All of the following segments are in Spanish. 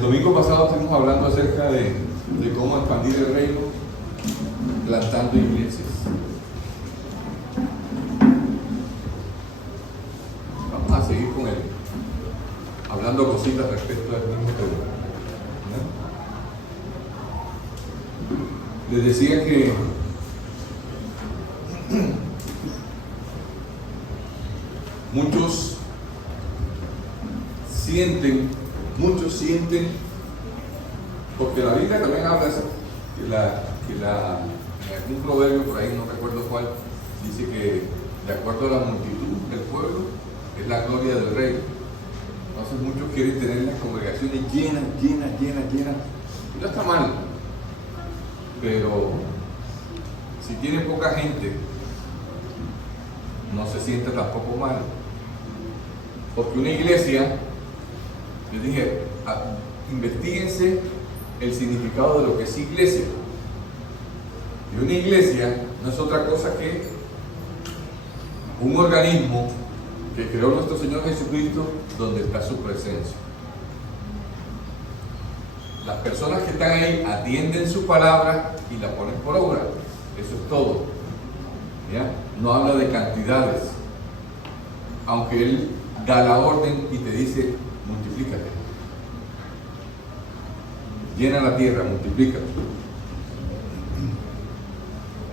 El domingo pasado estuvimos hablando acerca de cómo expandir el reino plantando iglesias. Vamos a seguir con él, hablando cositas respecto al mismo tema. Les decía que muchos sienten, porque la Biblia también habla de eso, en algún proverbio por ahí, no recuerdo cuál, dice que de acuerdo a la multitud del pueblo es la gloria del rey. Entonces muchos quieren tener las congregaciones llenas, y no está mal, pero si tiene poca gente no se siente tampoco mal, porque una iglesia, les dije, investíguense el significado de lo que es iglesia. Y una iglesia no es otra cosa que un organismo que creó nuestro Señor Jesucristo, donde está su presencia. Las personas que están ahí atienden su palabra y la ponen por obra. Eso es todo. ¿Ya? No habla de cantidades, aunque Él da la orden y te dice: multiplícate, llena la tierra, multiplícate.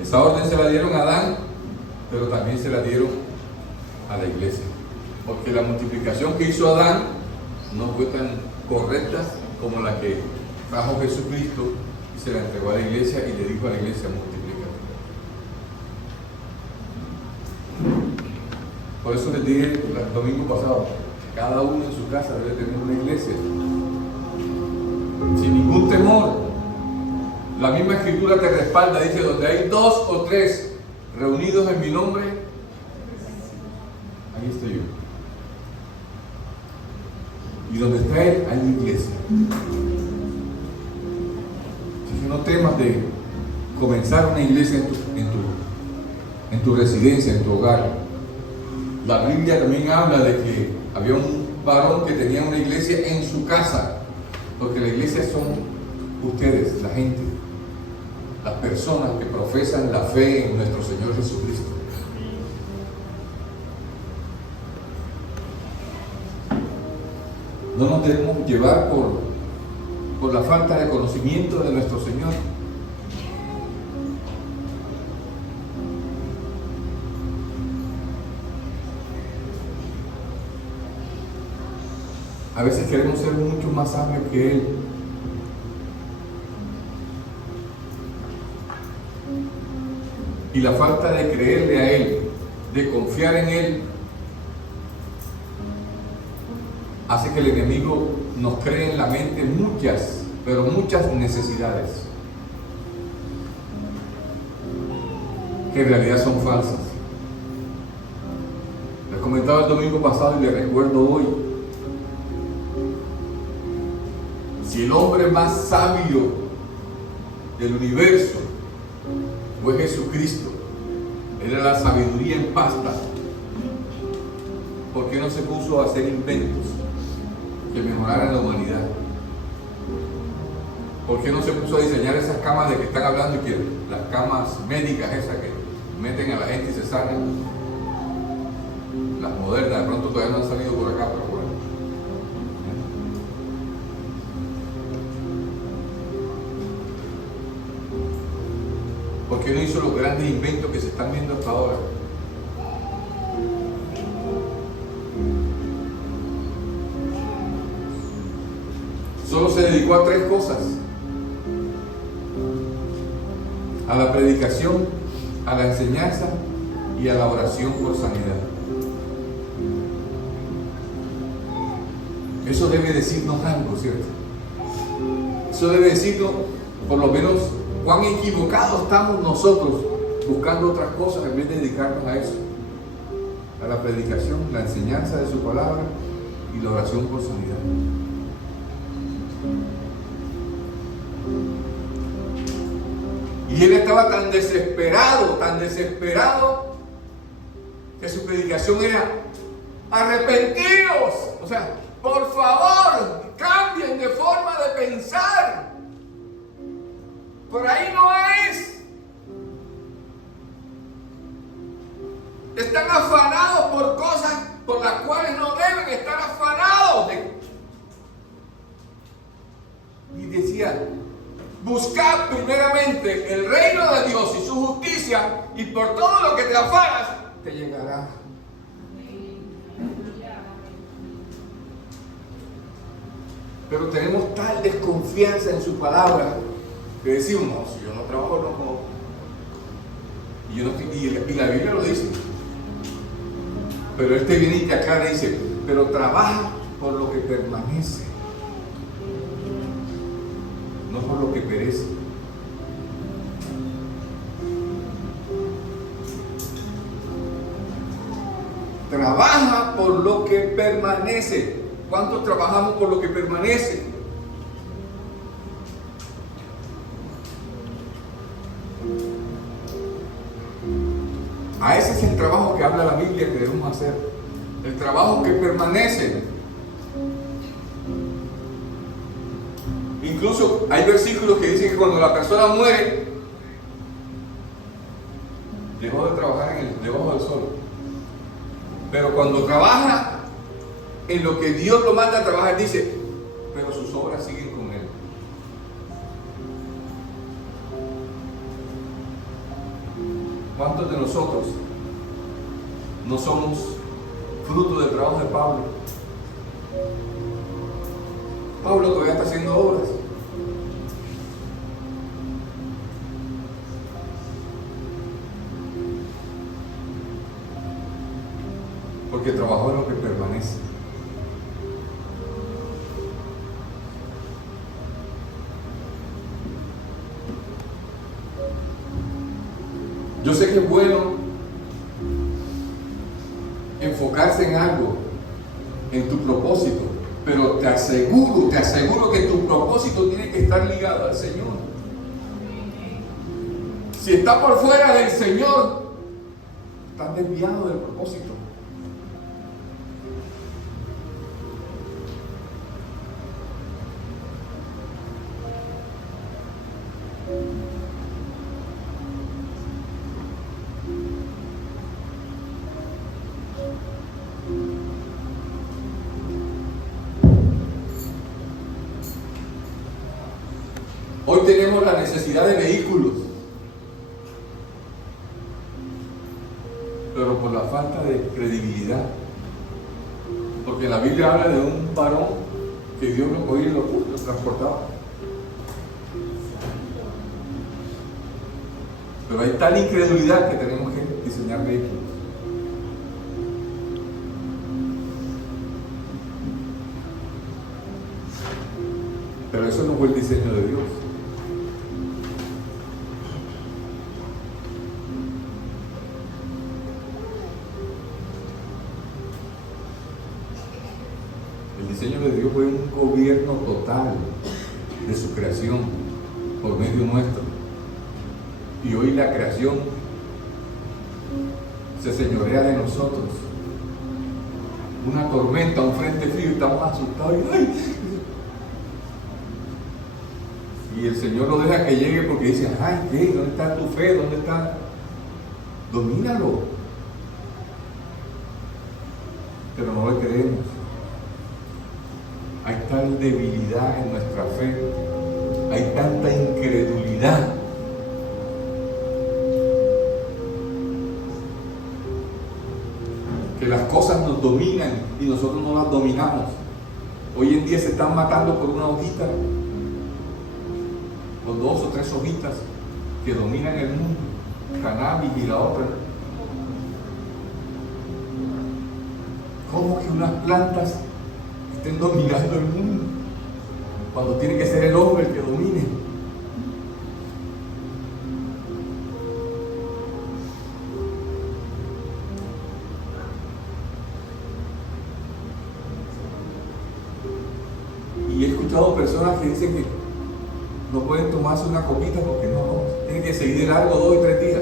Esa orden se la dieron a Adán, pero también se la dieron a la iglesia, porque la multiplicación que hizo Adán no fue tan correcta como la que trajo Jesucristo y se la entregó a la iglesia y le dijo a la iglesia: multiplícate. Por eso les dije el domingo pasado, cada uno en su casa debe tener una iglesia, sin ningún temor. La misma escritura te respalda, dice: donde hay 2 o 3 reunidos en mi nombre, ahí estoy yo. Y donde está Él, hay iglesia. Así que no temas de comenzar una iglesia en tu residencia, en tu hogar. La Biblia también habla de que había un varón que tenía una iglesia en su casa, porque la iglesia son ustedes, la gente, las personas que profesan la fe en nuestro Señor Jesucristo. No nos debemos llevar por la falta de conocimiento de nuestro Señor. A veces queremos ser mucho más sabios que Él. Y la falta de creerle a Él, de confiar en Él, hace que el enemigo nos cree en la mente muchas, pero muchas necesidades, que en realidad son falsas. Les comentaba el domingo pasado y les recuerdo hoy: si el hombre más sabio del universo fue Jesucristo, Él era la sabiduría en pasta, ¿por qué no se puso a hacer inventos que mejoraran la humanidad? ¿Por qué no se puso a diseñar esas camas de que están hablando, y que las camas médicas esas que meten a la gente y se sanan? Las modernas, de pronto todavía no han salido por acá, pero bueno. ¿Por qué no hizo los grandes inventos que se están viendo hasta ahora? Solo se dedicó a 3 cosas: a la predicación, a la enseñanza y a la oración por sanidad. Eso debe decirnos algo, ¿cierto? Eso debe decirnos, por lo menos, cuán equivocados estamos nosotros buscando otras cosas en vez de dedicarnos a eso: a la predicación, la enseñanza de su palabra y la oración por sanidad. Y él estaba tan desesperado, que su predicación era: arrepentíos. O sea, Por favor, cambien de forma de pensar. Por ahí no es. Están afanados por cosas por las cuales no deben estar afanados. Y decía, buscad primeramente el reino de Dios y su justicia, y por todo lo que te afanas, te llegará. Pero tenemos tal desconfianza en su palabra que decimos, no, si yo no trabajo, no como. Y la Biblia lo dice. Pero Él te viene y te aclara y dice, pero trabaja por lo que permanece, no por lo que perece. Trabaja por lo que permanece. ¿Cuántos trabajamos por lo que permanece? A ese es el trabajo que habla la Biblia que debemos hacer. El trabajo que permanece. Incluso hay versículos que dicen que cuando la persona muere, dejó de trabajar debajo del sol. Pero cuando trabaja en lo que Dios lo manda a trabajar, dice, pero sus obras siguen con Él. ¿Cuántos de nosotros no somos fruto del trabajo de Pablo? Pablo todavía está haciendo obras. Porque trabajó en lo que permanece. Yo sé que es bueno enfocarse en algo, en tu propósito, pero te aseguro que tu propósito tiene que estar ligado al Señor. Si está por fuera del Señor, estás desviado del propósito. Hoy tenemos la necesidad de vehículos, pero por la falta de credibilidad, porque la Biblia habla de un varón que Dios lo cogía y lo transportaba. Pero hay tal incredulidad que tenemos que diseñar vehículos. Pero eso no fue el diseño de Dios. El diseño de Dios fue un gobierno total de su creación por medio nuestro. Y hoy la creación se señorea de nosotros. Una tormenta, un frente frío, y estamos asustados. Y el Señor no deja que llegue porque dice, ay, ¿qué? ¿Dónde está tu fe? ¿Dónde está? Domínalo. Pero no lo creemos. Hay tal debilidad en nuestra fe, hay tanta incredulidad, que las cosas nos dominan y nosotros no las dominamos. Hoy en día se están matando por una hojita, por 2 o 3 hojitas que dominan el mundo, cannabis y la otra. ¿Cómo que unas plantas estén dominando el mundo cuando tiene que ser el hombre el que domine? Y he escuchado personas que dicen que no pueden tomarse una copita porque no, tienen que seguir de largo 2 y 3 días.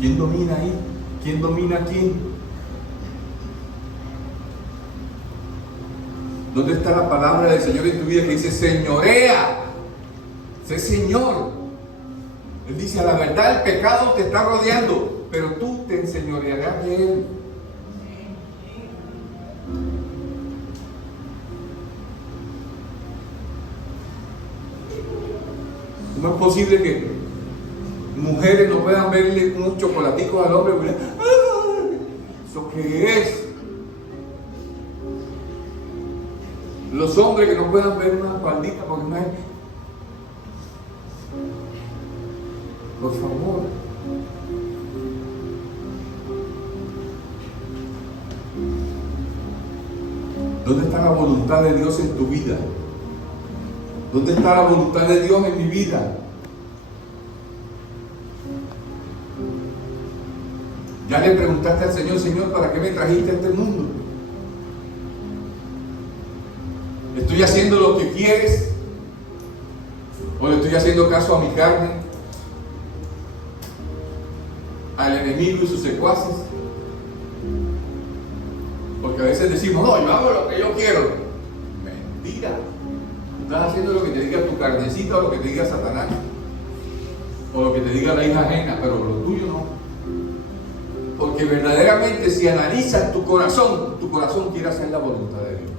¿Quién domina ahí? ¿Quién domina a quién? ¿Dónde está la palabra del Señor en tu vida que dice señorea? Sé Señor. Él dice, a la verdad el pecado te está rodeando, pero tú te enseñorearás de él. ¿Cómo es posible que mujeres no puedan verle unos chocolaticos al hombre? ¡Ay! ¿Eso qué es? Los hombres que no puedan ver una faldita porque no hay. Por favor. ¿Dónde está la voluntad de Dios en tu vida? ¿Dónde está la voluntad de Dios en mi vida? Ya le preguntaste al Señor, Señor, ¿para qué me trajiste a este mundo? ¿Estoy haciendo lo que quieres? ¿O le estoy haciendo caso a mi carne? ¿Al enemigo y sus secuaces? Porque a veces decimos, no, yo hago lo que yo quiero. Mentira. Estás haciendo lo que te diga tu carnecita o lo que te diga Satanás. O lo que te diga la hija ajena, pero lo tuyo no. Porque verdaderamente si analizas tu corazón quiere hacer la voluntad de Dios.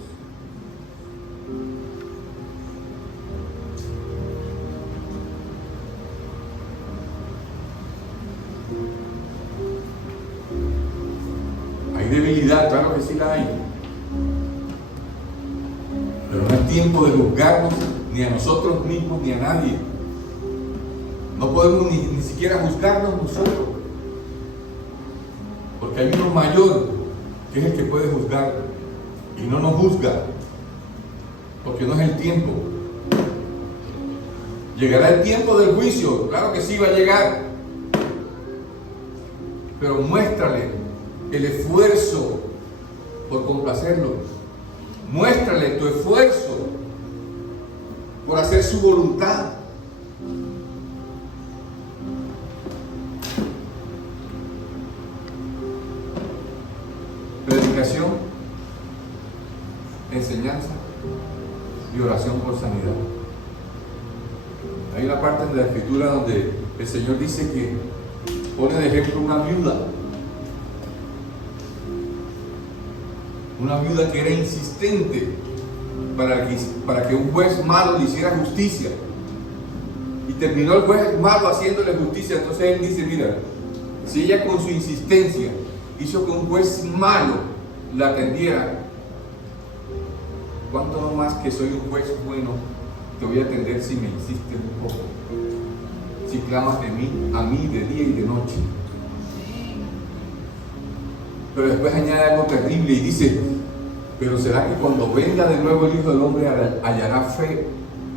Hay debilidad, claro que sí la hay. Pero no es tiempo de juzgarnos ni a nosotros mismos ni a nadie. No podemos ni siquiera juzgarnos nosotros. Porque hay uno mayor que es el que puede juzgar y no nos juzga. Porque no es el tiempo. Llegará el tiempo del juicio, claro que sí va a llegar. Pero muéstrale el esfuerzo por complacerlo. Muéstrale tu esfuerzo por hacer su voluntad. Predicación, enseñanza y oración por sanidad. Hay una parte de la escritura donde el Señor dice que pone de ejemplo una viuda. Una viuda que era insistente para que un juez malo le hiciera justicia. Y terminó el juez malo haciéndole justicia. Entonces él dice, mira, si ella con su insistencia hizo que un juez malo la atendiera, ¿cuánto no más que soy un juez bueno te voy a atender si me insistes un poco? Si clamas de mí, a mí de día y de noche. Pero después añade algo terrible y dice, pero será que cuando venga de nuevo el Hijo del Hombre hallará fe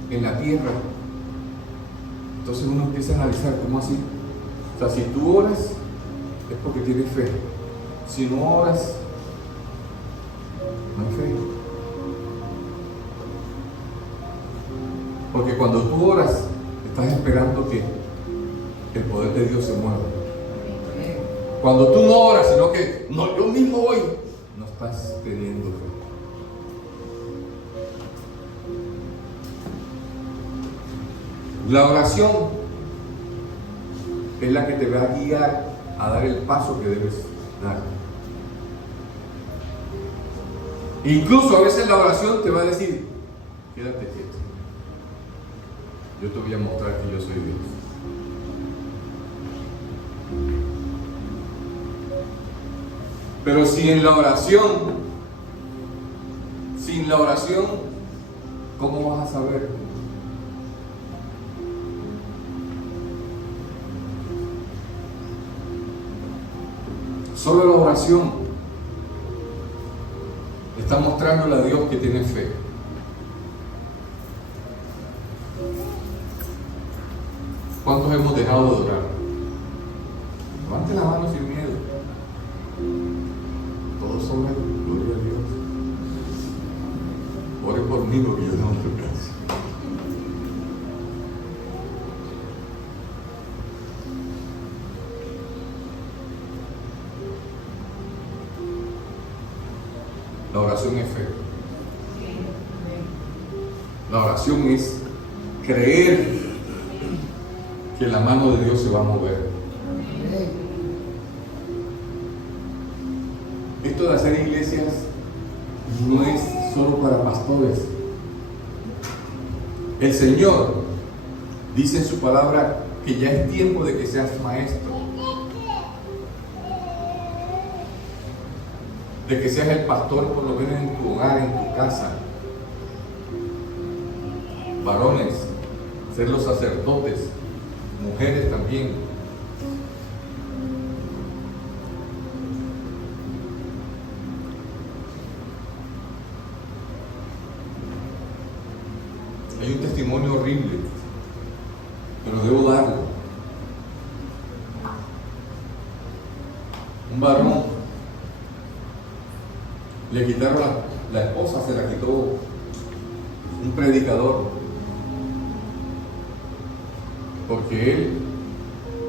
en la tierra. Entonces uno empieza a analizar, ¿cómo así? O sea, si tú oras es porque tienes fe. Si no oras, no hay fe. Porque cuando tú oras, estás esperando que el poder de Dios se mueva. Cuando tú no oras, sino que no, yo mismo voy, no estás teniendo fe. La oración es la que te va a guiar a dar el paso que debes dar. Incluso a veces la oración te va a decir, quédate quieto. Yo te voy a mostrar que yo soy Dios. Pero sin la oración, ¿cómo vas a saber? Solo la oración está mostrándole a Dios que tiene fe. ¿Cuántos hemos dejado de orar? Levante la mano sin miedo. Todos son gloria a Dios. Ore por mí porque yo no me alcanzo. La oración es fe. La oración es creer que la mano de Dios se va a mover. Esto de hacer iglesias no es solo para pastores. El Señor dice en su palabra que ya es tiempo de que seas maestro, de que seas el pastor por lo menos en tu hogar, en tu casa. Varones, ser los sacerdotes, mujeres también. Hay un testimonio horrible, pero debo darlo. Un varón le quitaron la esposa, se la quitó un predicador, porque él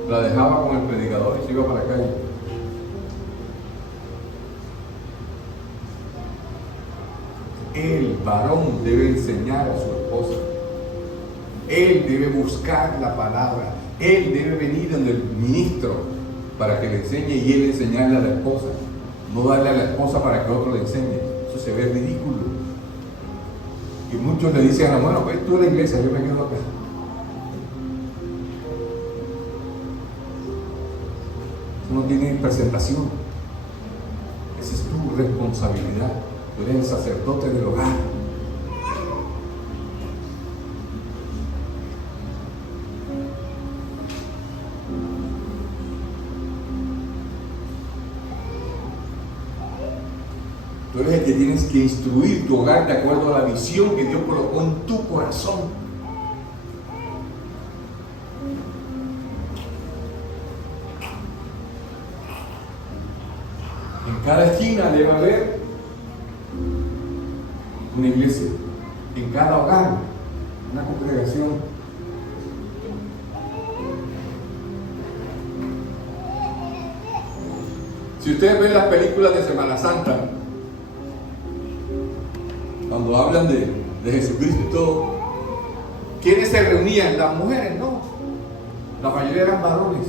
la dejaba con el predicador y se iba para la calle. El varón debe enseñar a su esposa. Él debe buscar la palabra. Él debe venir donde el ministro para que le enseñe y él enseñarle a la esposa. No darle a la esposa para que otro le enseñe. Eso se ve ridículo. Y muchos le dicen, bueno, pues tú a la iglesia, yo me quedo acá. Eso no tiene presentación. Esa es tu responsabilidad. Tú eres el sacerdote del hogar. Tú eres el que tienes que instruir tu hogar de acuerdo a la visión que Dios colocó en tu corazón. En cada esquina debe haber una iglesia. En cada hogar, una congregación. Si ustedes ven las películas de Semana Santa, cuando hablan de Jesucristo, ¿quiénes se reunían? Las mujeres, no. La mayoría eran varones.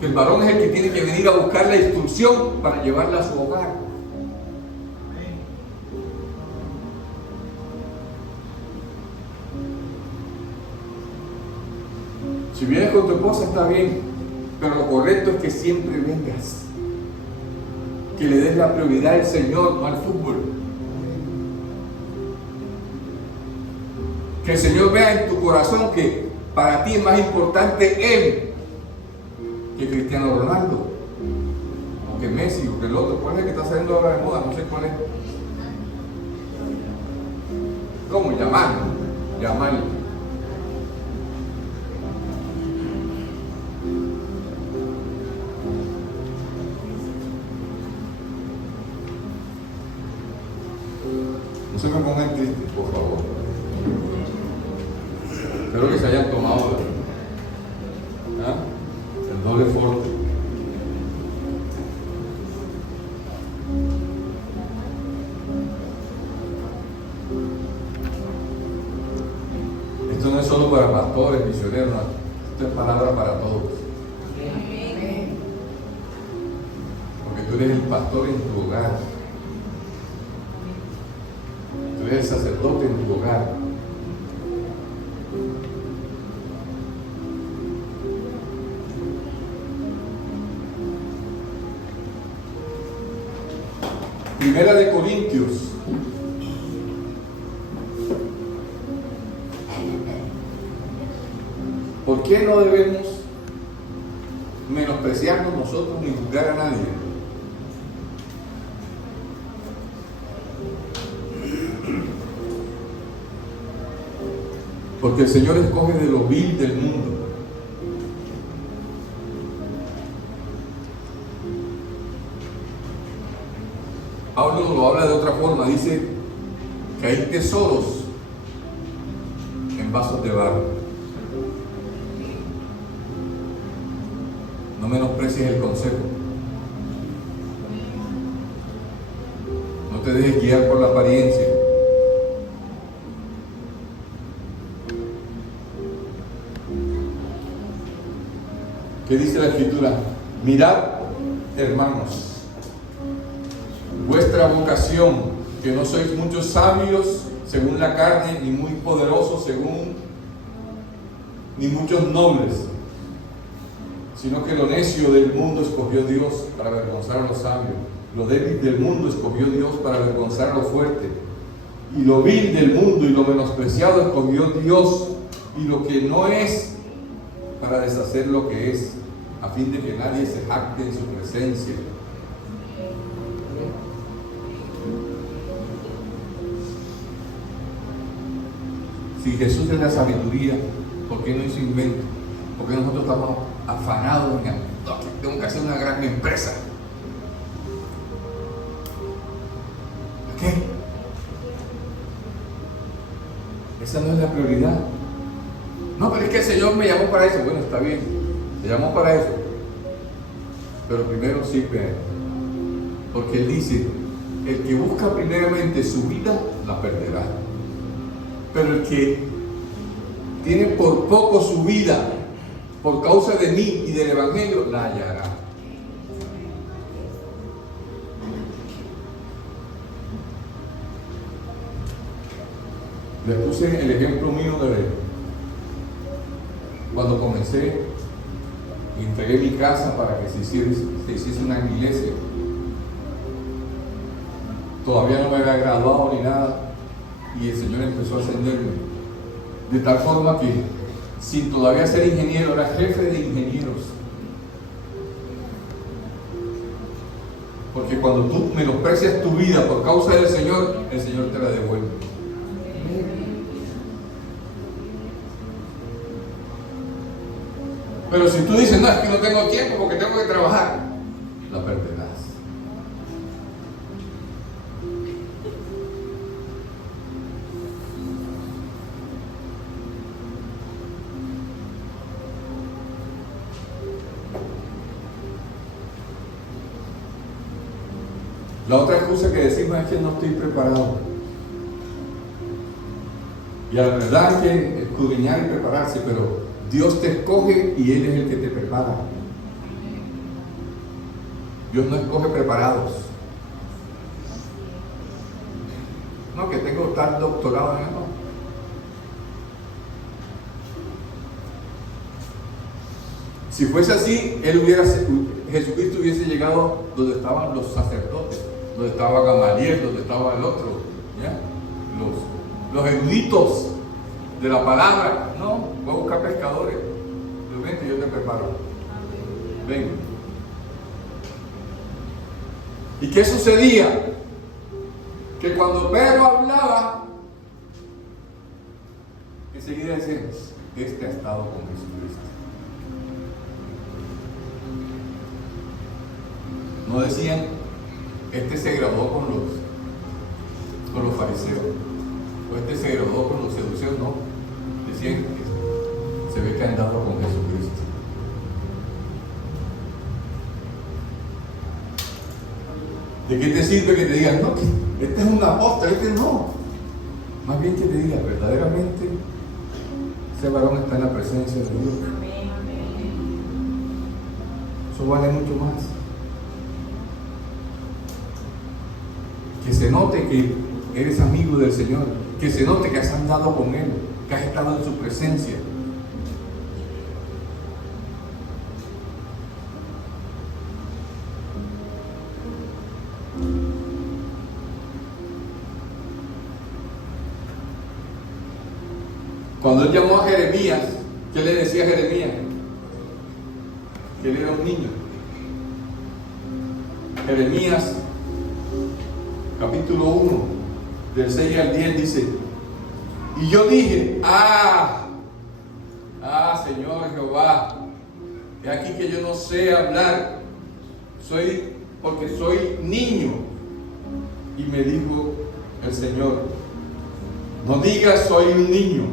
El varón es el que tiene que venir a buscar la instrucción para llevarla a su hogar. Si vienes con tu esposa está bien, pero lo correcto es que siempre vengas. Que le des la prioridad al Señor, no al fútbol. Que el Señor vea en tu corazón que para ti es más importante Él que Cristiano Ronaldo, o que Messi, o que el otro. ¿Cuál es el que está saliendo ahora de moda? No sé cuál es. ¿Cómo? Llamarlo. No se me pongan tristes, por favor. Espero que se hayan tomado el doble forte. Esto no es solo para pastores, misioneros, no. Esto es palabra para todos. Porque tú eres el pastor en tu hogar. Tú eres el sacerdote en tu hogar. Primera de Corintios. ¿Por qué no debemos menospreciarnos nosotros ni juzgar a nadie? Porque el Señor escoge de lo vil del mundo. Pablo lo habla de otra forma, dice que hay tesoros en vasos de barro. No menosprecies el consejo. No te dejes guiar por la apariencia. ¿Qué dice la Escritura? Mirad, hermanos, vuestra vocación, que no sois muchos sabios según la carne, ni muy poderosos ni muchos nobles, sino que lo necio del mundo escogió Dios para avergonzar a los sabios, lo débil del mundo escogió Dios para avergonzar a lo fuerte, y lo vil del mundo y lo menospreciado escogió Dios, y lo que no es, para deshacer lo que es, a fin de que nadie se jacte en su presencia. Si Jesús es la sabiduría, ¿por qué no hizo invento? ¿Por qué nosotros estamos afanados en tengo que hacer una gran empresa? ¿Qué? Esa no es la prioridad. No, pero es que el Señor me llamó para eso. Bueno, está bien, me llamó para eso, pero primero sirve a Él, porque Él dice: el que busca primeramente su vida, la perderá, pero el que tiene por poco su vida por causa de mí y del Evangelio, la hallará. Les puse el ejemplo mío de cuando comencé y entregué mi casa para que se hiciese una iglesia. Todavía no me había graduado ni nada, y el Señor empezó a ascenderme, de tal forma que sin todavía ser ingeniero, era jefe de ingenieros. Porque cuando tú menosprecias tu vida por causa del Señor, el Señor te la devuelve. Pero si tú dices: no, es que no tengo tiempo porque tengo que trabajar, la perderás. La otra excusa que decimos es que no estoy preparado. Y la verdad es que escudriñar y prepararse, pero Dios te escoge y Él es el que te prepara. Dios no escoge preparados. No, que tengo tal doctorado en eso. Si fuese así, Jesucristo hubiese llegado donde estaban los sacerdotes, donde estaba Gamaliel, donde estaba el otro, ¿ya? Los eruditos de la palabra. No, voy a buscar pescadores. Yo vente, yo te preparo. Ven. ¿Y qué sucedía? Que cuando Pedro hablaba, enseguida decían: este ha estado con Jesucristo. No decían: este se graduó con los fariseos, o este se graduó con los seduceos. No, decían: se ve que han dado con Jesucristo. ¿De qué te sirve que te digan: no, que este es un apóstol, este no? Más bien que te diga: verdaderamente ese varón está en la presencia de Dios. Eso vale mucho más. Que se note que eres amigo del Señor, que se note que has andado con Él, que has estado en su presencia. Cuando Él llamó a Jeremías, ¿qué le decía a Jeremías? Que él era un niño. Jeremías capítulo 1, del 6 al 10 dice: y yo dije: Señor Jehová, he aquí que yo no sé hablar, porque soy niño. Y me dijo el Señor: no digas soy un niño,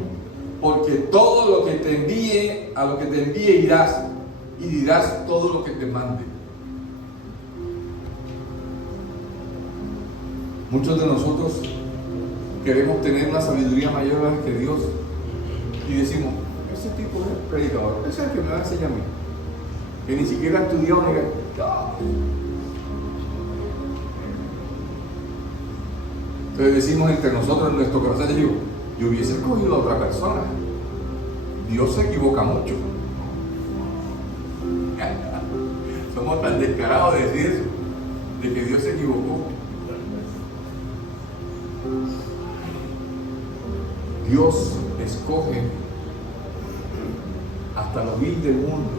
porque todo lo que te envíe, a lo que te envíe irás, y dirás todo lo que te mande. Muchos de nosotros queremos tener una sabiduría mayor que Dios y decimos: ese tipo de predicador, ese es el que me va a enseñar a mí. que ni siquiera ha estudiado ni... No. Entonces decimos entre nosotros en nuestro corazón, yo digo, yo hubiese escogido a otra persona. Dios se equivoca mucho. Somos tan descarados de decir eso, de que Dios se equivocó. Dios escoge hasta lo vil del mundo.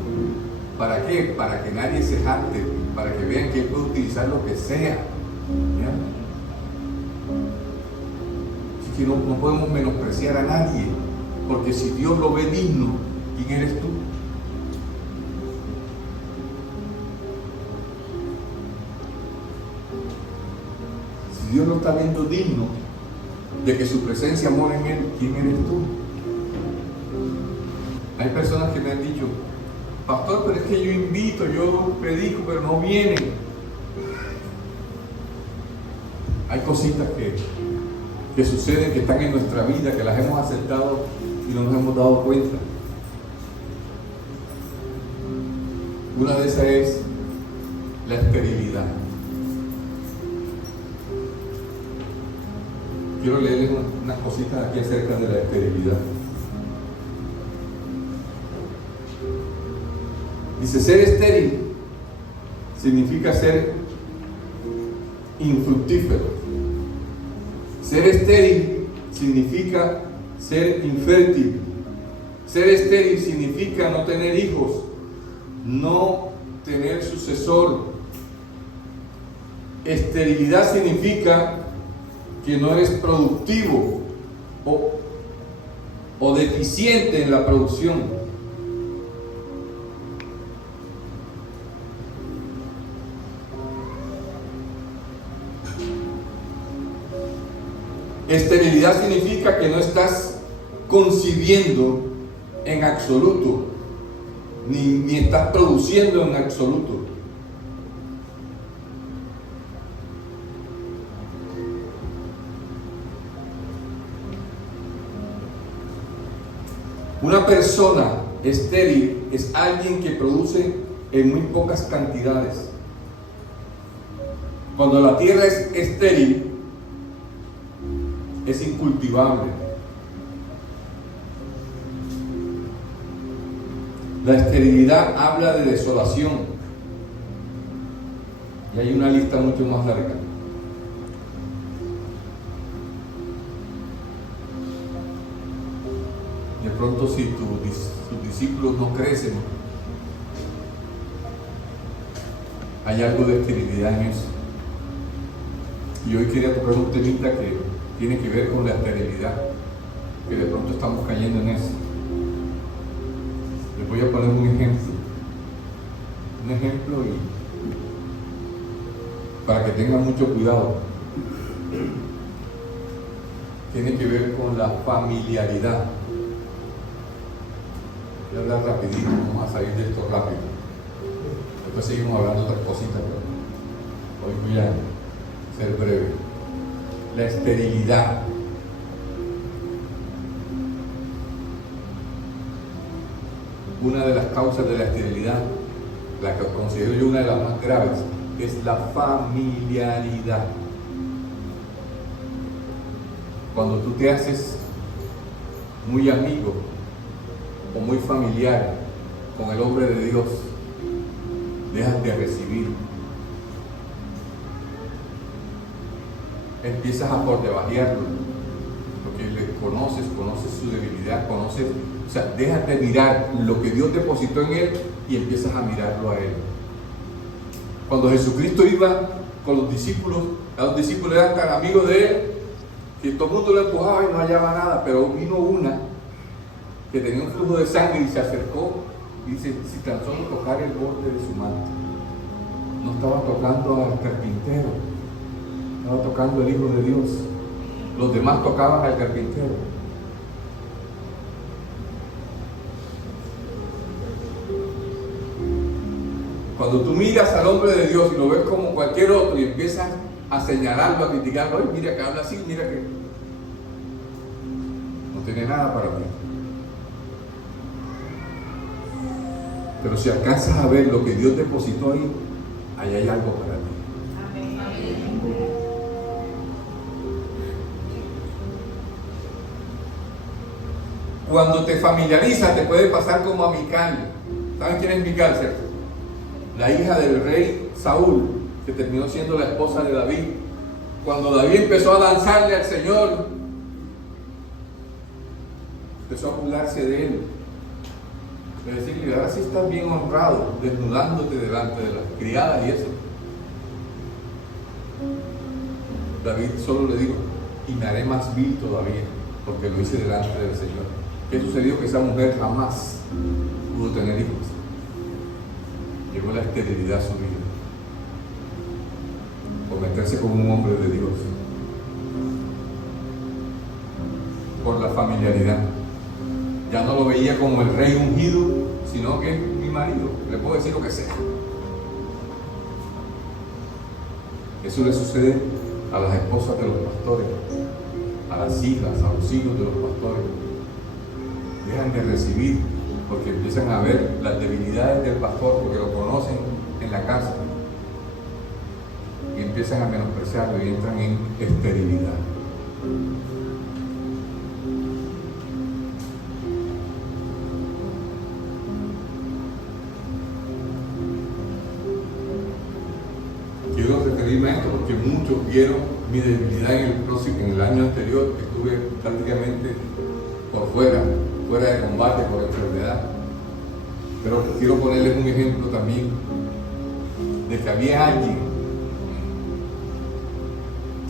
¿Para qué? Para que nadie se jacte, para que vean que Él puede utilizar lo que sea. ¿Ya? Así que no podemos menospreciar a nadie, porque si Dios lo ve digno, ¿quién eres tú? Si Dios lo está viendo digno de que su presencia mora en Él, ¿quién eres tú? Hay personas que me han dicho, pastor, pero es que yo invito, yo predico, pero no vienen. Hay cositas que suceden, que están en nuestra vida, que las hemos aceptado y no nos hemos dado cuenta. Una de esas es la esterilidad. Quiero leerles unas cositas aquí acerca de la esterilidad. Dice, ser estéril significa ser infructífero. Ser estéril significa ser infértil. Ser estéril significa no tener hijos, no tener sucesor. Esterilidad significa que no eres productivo o deficiente en la producción. Esterilidad significa que no estás concibiendo en absoluto, ni estás produciendo en absoluto. Una persona estéril es alguien que produce en muy pocas cantidades. Cuando la tierra es estéril, es incultivable. La esterilidad habla de desolación. Y hay una lista mucho más larga. De pronto, si tus discípulos no crecen, hay algo de esterilidad en eso. Y hoy quería tocar un temita que tiene que ver con la esterilidad, que de pronto estamos cayendo en eso. Les voy a poner un ejemplo y para que tengan mucho cuidado. Tiene que ver con la familiaridad. Voy a hablar rapidito, vamos a salir de esto rápido. Después seguimos hablando de otras cositas, pero hoy voy a ser breve. La esterilidad. Una de las causas de la esterilidad, la que considero yo una de las más graves, es la familiaridad. Cuando tú te haces muy amigo o muy familiar con el hombre de Dios, dejas de recibir. Empiezas a por debajearlo, porque le conoces su debilidad, o sea, dejas de mirar lo que Dios depositó en él y empiezas a mirarlo a él. Cuando Jesucristo iba con los discípulos eran tan amigos de él que todo el mundo lo empujaba y no hallaba nada, pero vino una que tenía un flujo de sangre y se acercó y dice, si tan solo tocar el borde de su manto. No estaba tocando al carpintero, estaba tocando al Hijo de Dios. Los demás tocaban al carpintero. Cuando tú miras al hombre de Dios y lo ves como cualquier otro y empiezas a señalarlo, a criticarlo, ay, mira que habla así, mira que no tiene nada para mí. Pero si alcanzas a ver lo que Dios depositó ahí, ahí hay algo para ti. Cuando te familiarizas, te puede pasar como a Mical. ¿Saben quién es Mical, cierto? La hija del rey Saúl, que terminó siendo la esposa de David. Cuando David empezó a danzarle al Señor, empezó a burlarse de él. De decirle, ahora sí estás bien honrado, desnudándote delante de las criadas y eso. David solo le dijo, y me haré más vil todavía, porque lo hice delante del Señor. ¿Qué sucedió? Que esa mujer jamás pudo tener hijos. Llegó la esterilidad a su vida por meterse con un hombre de Dios, por la familiaridad. Ya no lo veía como el rey ungido, sino que mi marido, le puedo decir lo que sea. Eso le sucede a las esposas de los pastores, a las hijas, a los hijos de los pastores. Dejan de recibir porque empiezan a ver las debilidades del pastor, porque lo conocen en la casa, y empiezan a menospreciarlo y entran en esterilidad. Quiero referirme a esto porque muchos vieron mi debilidad en el año anterior, que estuve prácticamente por fuera de combate por enfermedad. Pero quiero ponerles un ejemplo también de que había alguien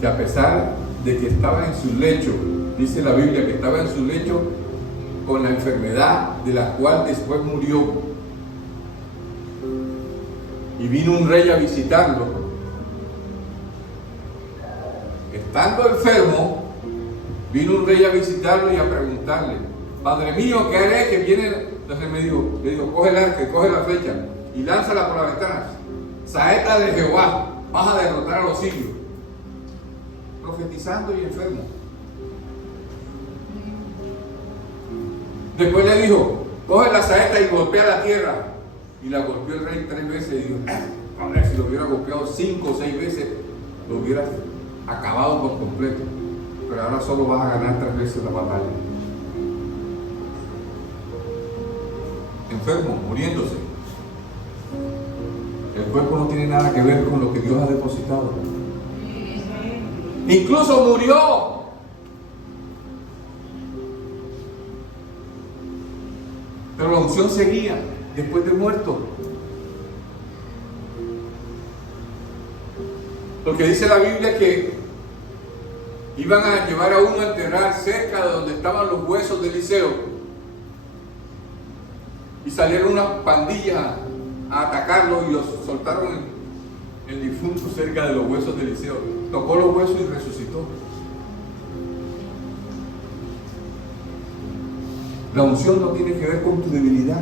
que, a pesar de que estaba en su lecho, dice la Biblia que estaba en su lecho con la enfermedad de la cual después murió, y vino un rey a visitarlo. Estando enfermo, vino un rey a visitarlo y a preguntarle, Padre mío, ¿qué haré que viene? Entonces le digo, coge el arco, coge la flecha y lánzala por la ventana. Saeta de Jehová, vas a derrotar a los sirios. Profetizando y enfermo. Después le dijo, coge la saeta y golpea la tierra. Y la golpeó el rey 3 veces y dijo, padre, si lo hubiera golpeado 5 o 6 veces, lo hubiera acabado por completo. Pero ahora solo vas a ganar 3 veces la batalla. Enfermo, muriéndose. El cuerpo no tiene nada que ver con lo que Dios ha depositado. Incluso murió. Pero la unción seguía después de muerto. Porque dice la Biblia que iban a llevar a uno a enterrar cerca de donde estaban los huesos de Eliseo. Y salieron unas pandillas a atacarlo y los soltaron el difunto cerca de los huesos de Eliseo. Tocó los huesos y resucitó. La unción no tiene que ver con tu debilidad.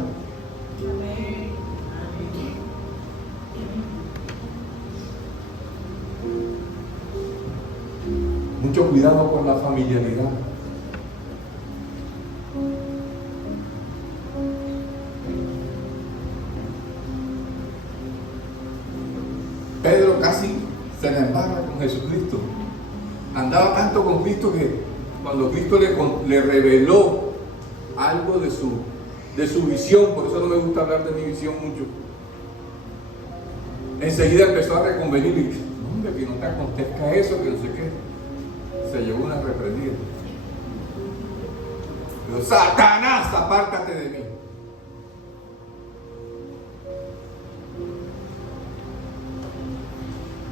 Mucho cuidado con la familiaridad. Pedro casi se le embarra con Jesucristo. Andaba tanto con Cristo que cuando Cristo le reveló algo de su visión, por eso no me gusta hablar de mi visión mucho, enseguida empezó a reconvenir y hombre, que no te acontezca eso, que no sé qué. Se llevó una reprendida. Pero, Satanás, apártate de mí.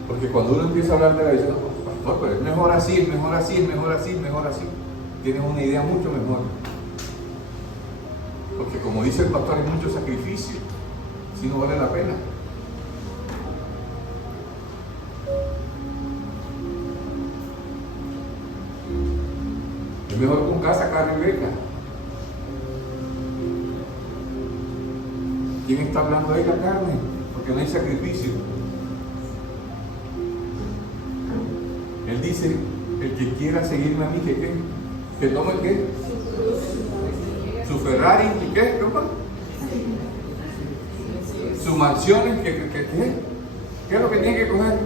Porque cuando uno empieza a hablar de la visión, pastor, pero es mejor así, es mejor así, es mejor así, es mejor así. Tienes una idea mucho mejor. Porque como dice el pastor, hay mucho sacrificio. Si no vale la pena. Es mejor con casa, carne y beca. ¿Quién está hablando ahí? La carne. Porque no hay sacrificio. Él dice, el que quiera seguirme a mí, que qué, que tome qué, su Ferrari, y qué, ¿cómo? sus mansiones, ¿qué es lo que tiene que coger?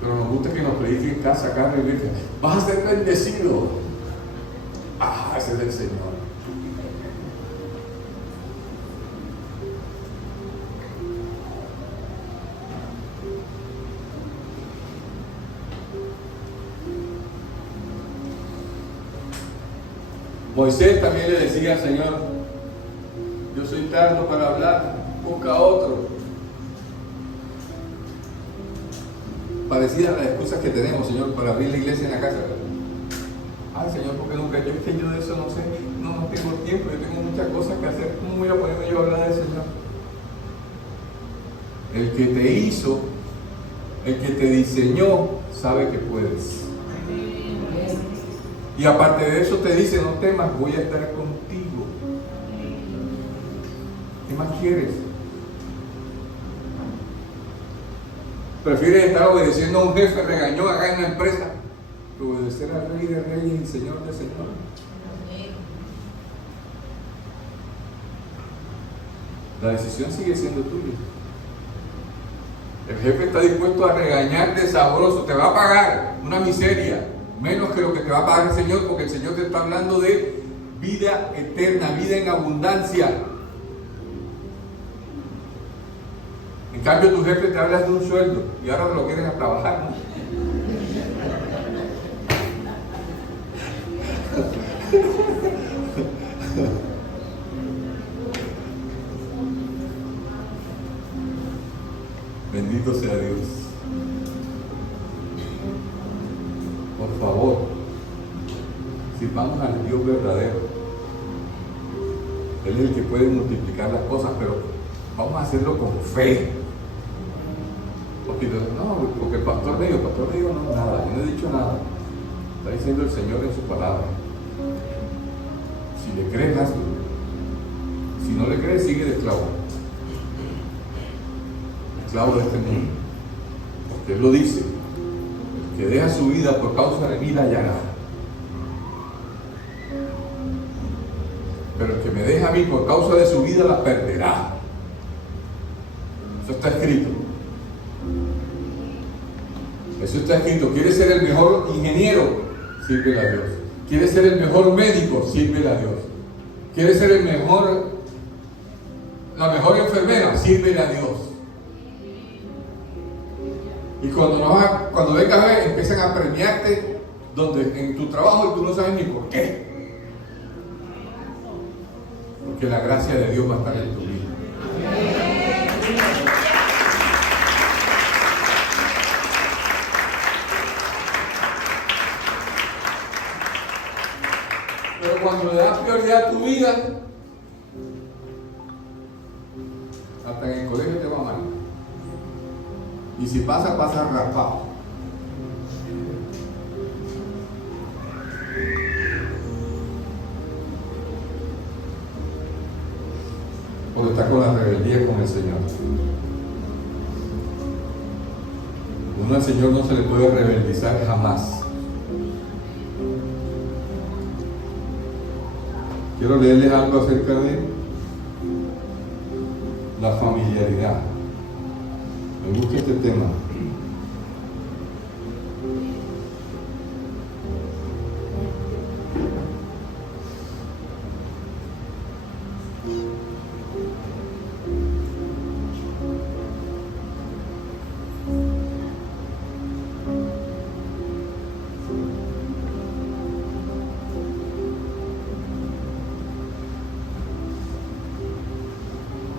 Pero nos gusta que nos prediquen casa, carne y virgen. Vas a ser bendecido. Ah, ese es el Señor. Moisés también le decía al Señor: yo soy tardo para hablar, busca otro. Parecidas a las excusas que tenemos, Señor, para abrir la iglesia en la casa. Ay, Señor, porque nunca, yo de eso no sé, no tengo tiempo, yo tengo muchas cosas que hacer. ¿Cómo voy a ponerme yo a hablar del Señor? El que te hizo, el que te diseñó, sabe que puedes. Y aparte de eso te dice: no temas, voy a estar contigo. ¿Qué más quieres? ¿Prefieres estar obedeciendo a un jefe regañón acá en la empresa que obedecer al Rey de Reyes y Señor de Señores? La decisión sigue siendo tuya. El jefe está dispuesto a regañarte sabroso, te va a pagar una miseria, menos que lo que te va a pagar el Señor, porque el Señor te está hablando de vida eterna, vida en abundancia. En cambio, tu jefe te habla de un sueldo y ahora te lo quieren a trabajar, ¿no? Bendito sea Dios. Por favor, sirvamos al Dios verdadero. Él es el que puede multiplicar las cosas, pero vamos a hacerlo con fe. Porque el pastor me dijo, no, nada, yo no he dicho nada. Está diciendo el Señor en su palabra. Si le crees, hazlo. Si no le crees, sigue de esclavo. Esclavo de este mundo. Porque Él lo dice: el que deja su vida por causa de mí la hallará. Pero el que me deja a mí por causa de su vida la perderá. Eso está escrito. Eso está escrito. ¿Quieres ser el mejor ingeniero? Sírvele a Dios. ¿Quieres ser el mejor médico? Sírvele a Dios. ¿Quieres ser la mejor enfermera? Sírvele a Dios. Y cuando vengas a ver, empiezan a premiarte en tu trabajo y tú no sabes ni por qué. Porque la gracia de Dios va a estar en tu vida. Pero cuando le das prioridad a tu vida, hasta en el colegio te va mal. Y si pasa rapado. Porque está con la rebeldía con el Señor. Uno al Señor no se le puede rebeldizar jamás. Quiero leerles algo acerca de la familiaridad. Me gusta este tema.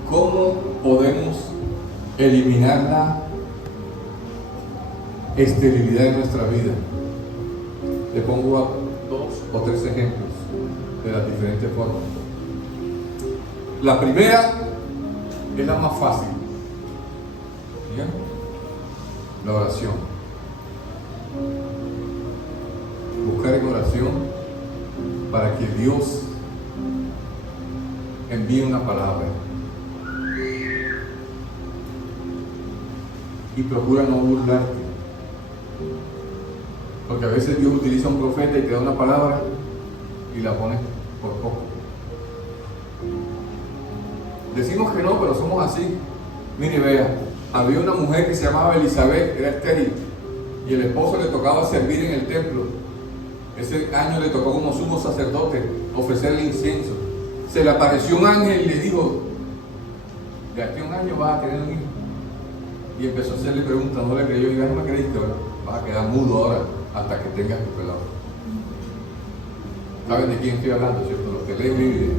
¿Cómo podemos eliminar la esterilidad de nuestra vida? Le pongo 2 o 3 ejemplos de las diferentes formas. La primera es la más fácil. ¿Bien? La oración. Buscar en oración para que Dios envíe una palabra. Y procura no burlarte. Porque a veces Dios utiliza un profeta y te da una palabra y la pone por poco. Decimos que no, pero somos así. Mire, vea, había una mujer que se llamaba Elizabeth, era estéril, y el esposo le tocaba servir en el templo. Ese año le tocó como sumo sacerdote ofrecerle incienso. Se le apareció un ángel y le dijo: de aquí a un año vas a tener un hijo. Y empezó a hacerle preguntas, no le creyó, y ya no me creíste, vas a quedar mudo ahora hasta que tengas tu pelado. ¿Saben de quién estoy hablando, cierto? Los que leen Biblia.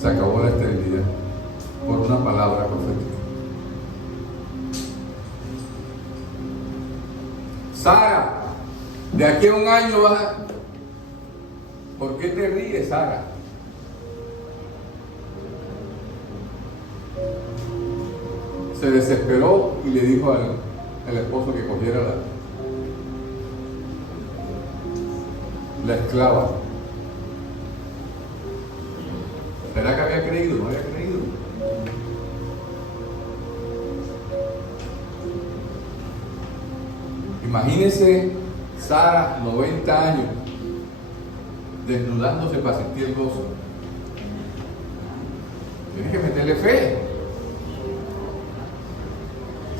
Se acabó la esterilidad por una palabra profética. Sara, de aquí a un año vas a... ¿Por qué te ríes, Sara? Se desesperó y le dijo al esposo que cogiera la esclava. ¿Será que había creído? No había creído. Imagínese Sara, 90 años, desnudándose para sentir el gozo. Tiene que meterle fe.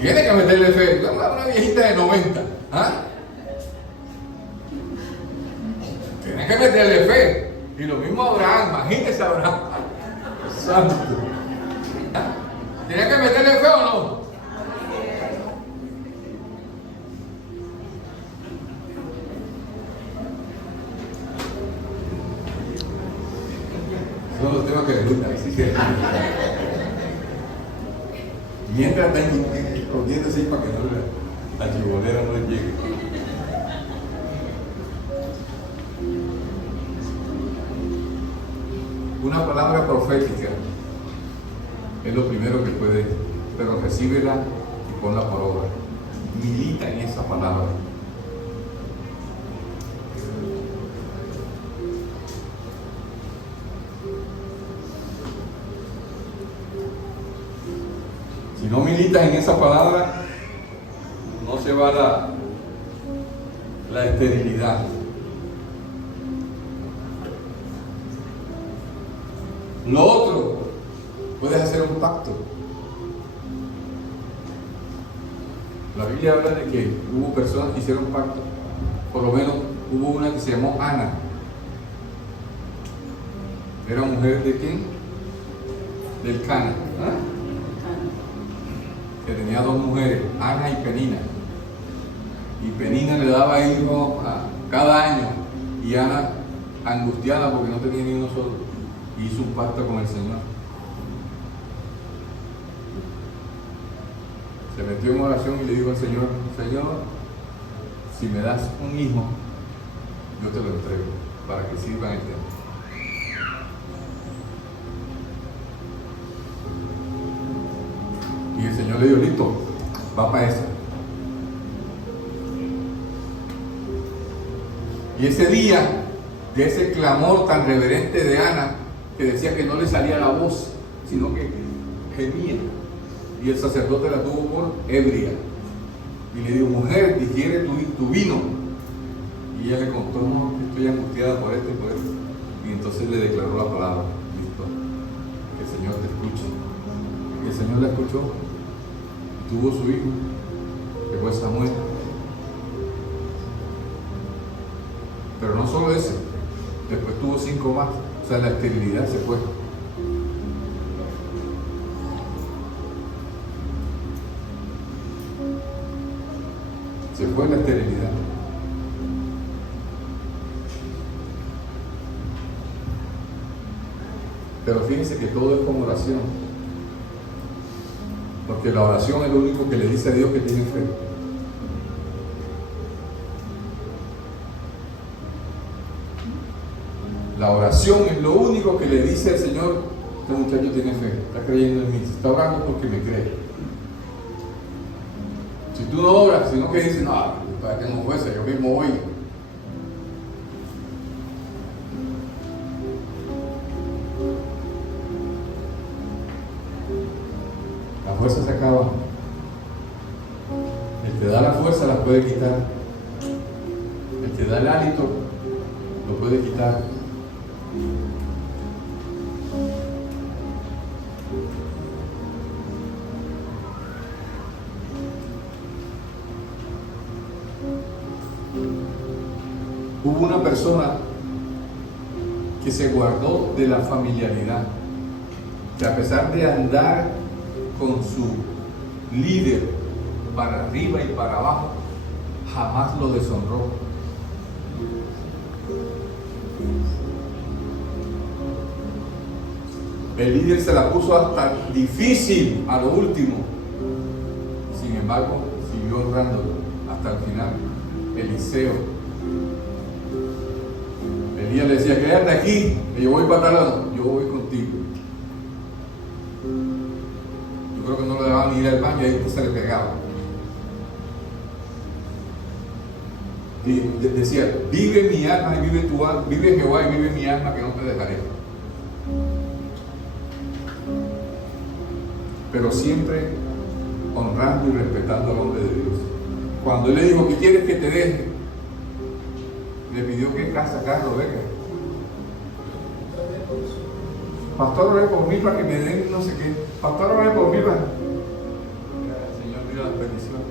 Tiene que meterle fe. Una viejita de 90. ¿Ah? Tiene que meterle fe. Y lo mismo Abraham. Imagínese Abraham. Santo. ¿Ah? ¿Tiene que meterle fe o no? Son los temas que me gustan. Mientras están escondiéndose para que no la chibolera no les llegue. Una palabra profética es lo primero que puede, pero recíbela y ponla por obra. Milita en esa palabra. Si no militas en esa palabra, no se va la esterilidad. Lo otro, puedes hacer un pacto. La Biblia habla de que hubo personas que hicieron pacto. Por lo menos hubo una que se llamó Ana. ¿Era mujer de quién? Del Cana. ¿Ah? Que tenía dos mujeres, Ana y Penina. Y Penina le daba hijos cada año. Y Ana, angustiada porque no tenía ni uno solo, hizo un pacto con el Señor. Se metió en oración y le dijo al Señor: Señor, si me das un hijo, yo te lo entrego para que sirva en el templo. Y el Señor le dijo: listo, va para esa. Y ese día, de ese clamor tan reverente de Ana, que decía que no le salía la voz, sino que gemía, y el sacerdote la tuvo por ebria. Y le dijo: mujer, digiere tu vino. Y ella le contó: no, estoy angustiada por esto y por esto. Y entonces le declaró la palabra: listo, que el Señor te escuche. Y el Señor la escuchó. Tuvo su hijo, que fue Samuel. Pero no solo ese, después tuvo 5 más. O sea, la esterilidad se fue. Se fue la esterilidad. Pero fíjense que todo es con oración. Porque la oración es lo único que le dice a Dios que tiene fe. La oración es lo único que le dice al Señor: este muchacho tiene fe, está creyendo en mí, está orando porque me cree. Si tú no oras, sino que dices: no, para que no fuese, yo mismo voy. La fuerza se acaba. te da la fuerza la puede quitar. El que da el hálito lo puede quitar. Hubo una persona que se guardó de la familiaridad, que a pesar de andar con su líder para arriba y para abajo, jamás lo deshonró. El líder se la puso hasta difícil a lo último. Sin embargo, siguió honrándolo hasta el final. Eliseo. Elías le decía, quédate aquí, que yo voy para tal lado. Yo voy contigo. Yo creo que no lo dejaban ir al baño y ahí se le pegaba. Y decía, vive mi alma y vive tu alma, vive Jehová y vive mi alma, que no te dejaré. Pero siempre honrando y respetando al hombre de Dios. Cuando él le dijo, ¿qué quieres que te deje? Le pidió que casa, carro, venga. Pastor, ore por mí para que me den no sé qué. Pastor, ore por mí para... Señor, mira las bendiciones.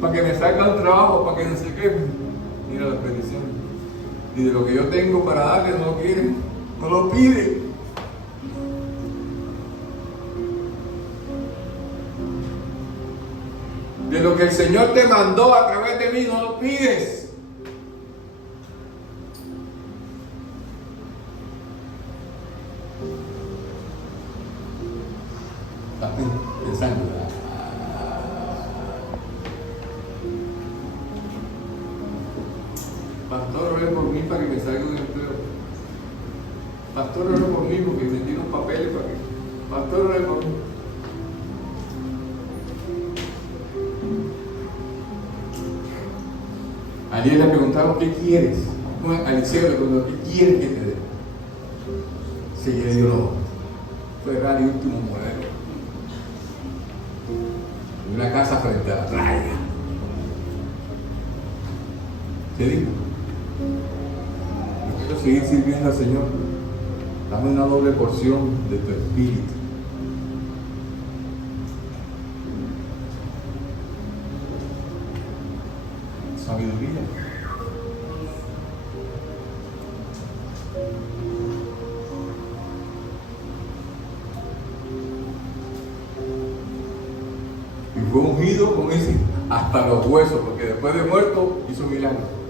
Para que me salga un trabajo, para que no sé qué. Mira las bendiciones. Y de lo que yo tengo para darle, no lo quiere, no lo pide. De lo que el Señor te mandó a través de mí, no lo pides. Estás pensando. Pastor, ore por mí para que me salga un empleo. Pastor, ore por mí porque me tiene unos papeles para que. Pastor, ore por mí. Ayer le preguntaron, ¿qué quieres? Bueno, a Eliseo le preguntó, ¿qué quieres que te dé? Se le dio lo Ferrari último modelo. Una casa frente a la playa. ¿Qué dijo? Yo quiero seguir sirviendo al Señor. Dame una doble porción de tu espíritu. Sabiduría. Y fue ungido, como dicen, hasta los huesos, porque después de muerto hizo milagros.